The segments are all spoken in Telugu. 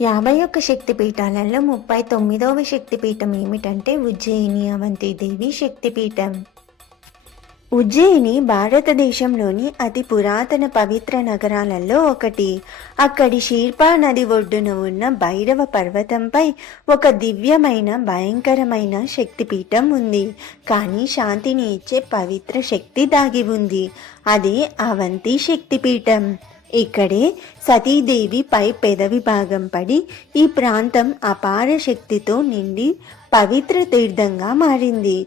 యాభై ఒక్క శక్తిపీఠాలలో ముప్పై తొమ్మిదవ శక్తిపీఠం ఏమిటంటే ఉజ్జయిని అవంతి దేవి శక్తిపీఠం. ఉజ్జయిని భారతదేశంలోని అతి పురాతన పవిత్ర నగరాలలో ఒకటి. అక్కడి షీర్పా నది ఒడ్డున ఉన్న భైరవ పర్వతంపై ఒక దివ్యమైన భయంకరమైన శక్తిపీఠం ఉంది. కానీ శాంతిని ఇచ్చే పవిత్ర శక్తి దాగి ఉంది. అదే అవంతి శక్తిపీఠం. ఇక్కడే సతీదేవి పై పెదవి భాగం పడి ఈ ప్రాంతం అపార శక్తితో నిండి పవిత్ర తీర్థంగా మారింది.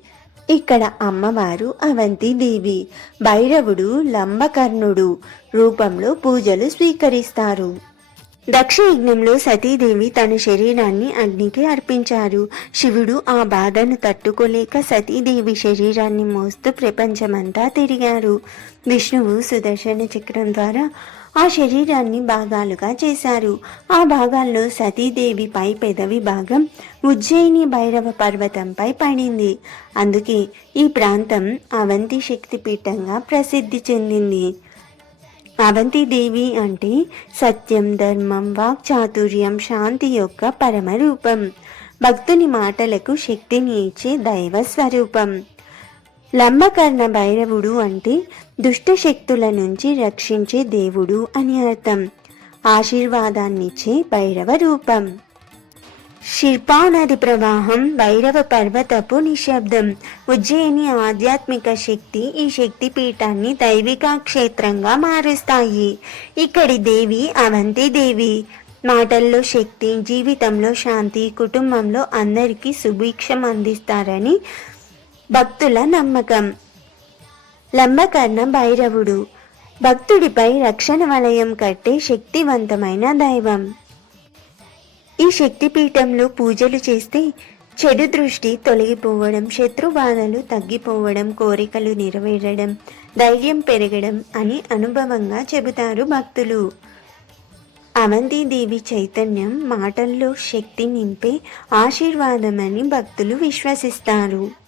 ఇక్కడ అమ్మవారు అవంతిదేవి భైరవుడు లంబకర్ణుడు రూపంలో పూజలు స్వీకరిస్తారు. దక్ష యజ్ఞంలో సతీదేవి తన శరీరాన్ని అగ్నికి అర్పించారు. శివుడు ఆ బాధను తట్టుకోలేక సతీదేవి శరీరాన్ని మోస్తూ ప్రపంచమంతా తిరిగారు. విష్ణువు సుదర్శన చక్రం ద్వారా ఆ శరీరాన్ని భాగాలుగా చేశారు. ఆ భాగాల్లో సతీదేవి పై పెదవి భాగం ఉజ్జయిని భైరవ పర్వతంపై పడింది. అందుకే ఈ ప్రాంతం అవంతి శక్తిపీఠంగా ప్రసిద్ధి చెందింది. అవంతిదేవి అంటే సత్యం ధర్మం వాక్చాతుర్యం శాంతి యొక్క పరమ రూపం. భక్తుని మాటలకు శక్తిని ఇచ్చే దైవ స్వరూపం. లంబకర్ణ భైరవుడు అంటే దుష్ట శక్తుల నుంచి రక్షించే దేవుడు అని అర్థం. ఆశీర్వాదాన్నిచ్చే భైరవ రూపం. శిల్పా నది ప్రవాహం భైరవ పర్వతపు నిశ్శబ్దం. ఉజ్జయిని ఆధ్యాత్మిక శక్తి ఈ శక్తి పీఠాన్ని దైవిక క్షేత్రంగా మారుస్తాయి. ఇక్కడి దేవి అవంతి దేవి. మాటల్లో శక్తి జీవితంలో శాంతి కుటుంబంలో అందరికీ సుభిక్షం అందిస్తారని భక్తుల నమ్మకం. లంబకర్ణ భైరవుడు. భక్తుడిపై రక్షణ వలయం కట్టే శక్తివంతమైన దైవం. ఈ శక్తిపీఠంలో పూజలు చేస్తే చెడు దృష్టి తొలగిపోవడం శత్రు బాధలు తగ్గిపోవడం కోరికలు నెరవేరడం ధైర్యం పెరగడం అని అనుభవంగా చెబుతారు భక్తులు. అవంతిదేవి చైతన్యం మాటల్లో శక్తి నింపే ఆశీర్వాదమని భక్తులు విశ్వసిస్తారు.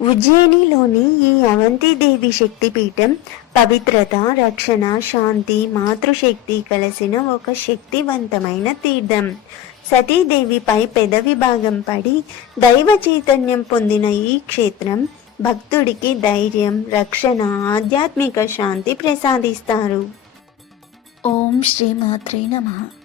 ఉజ్జయినిలోని ఈ అవంతిదేవి శక్తిపీఠం పవిత్రత రక్షణ శాంతి మాతృశక్తి కలిసిన ఒక శక్తివంతమైన తీర్థం. సతీదేవిపై పెదవి భాగం పడి దైవ చైతన్యం పొందిన ఈ క్షేత్రం భక్తుడికి ధైర్యం రక్షణ ఆధ్యాత్మిక శాంతి ప్రసాదిస్తారు. ఓం శ్రీ మాత్రే నమః.